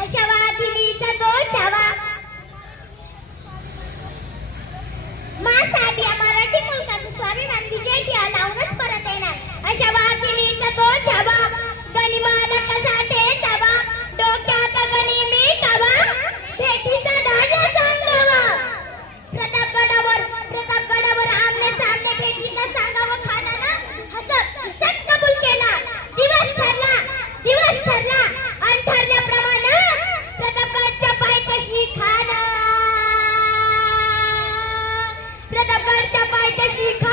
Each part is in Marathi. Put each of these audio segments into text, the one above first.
अशा वाघिणीचा तो いた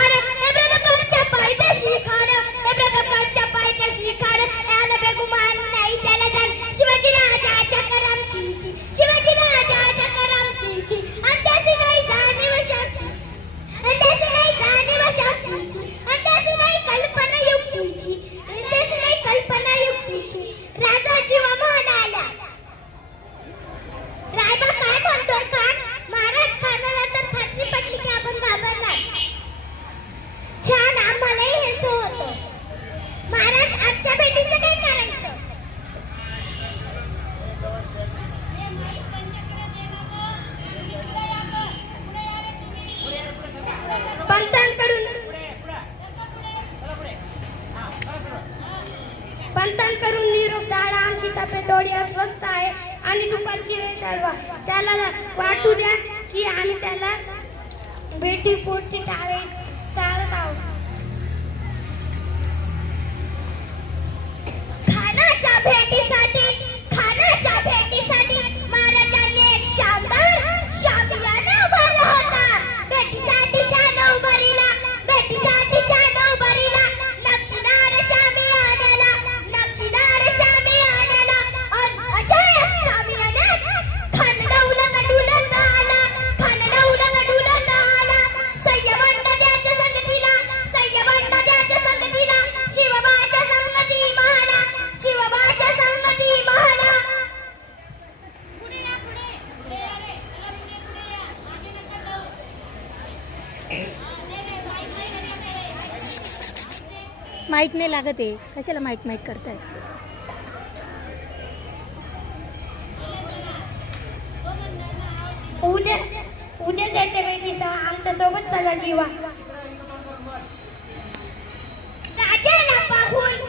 पंतन करून निरोप धाडा आमची तब्येत थोडी अस्वस्थ आहे. आणि दुपारची वेळ ठरवा त्याला वाटू द्या की आम्ही त्याला भेटी पोटची टाळे टाळत आहोत. माईक नाही लागत आहे. कशाला माईक माईक करताय? उद्या उद्या त्याच्या वेळी आमच्यासोबत चला जीवा. राजाला पाहून.